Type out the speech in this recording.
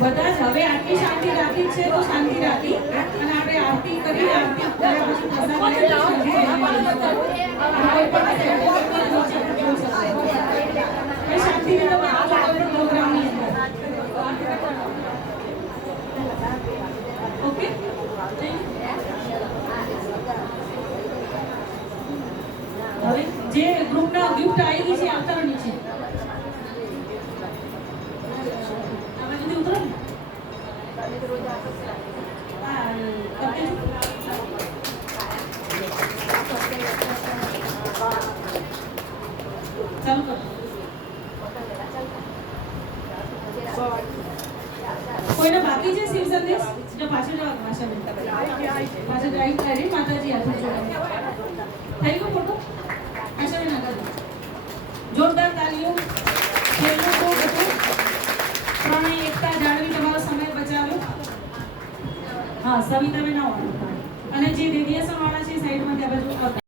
બધા જ હવે આટલી શાંતિ રાખી છે તો શાંતિ રાખી અને આપણે આરતી કરી આરતી કર્યા પછી શાંતિ પ્રોગ્રામની ઓકે હવે જે ગ્રુપના ગિફ્ટ આવી ગઈ છે આવતા નીચે કોઈને બાકી છે શિવ સંદેશ જો પાછળ જવા પાછળ ડ્રાઈવ કરી માતાજી હાથ જોડે થઈ ગયો ફોટો પાછળ ના કરો જોરદાર તાલીઓ ખેલનું તો બધું ત્રણેય એકતા જાળવી તમારો સમય બચાવ્યો હા સવિતાબેન આવો અને જે રેડિયેશન વાળા છે સાઈડમાં ત્યાં બાજુ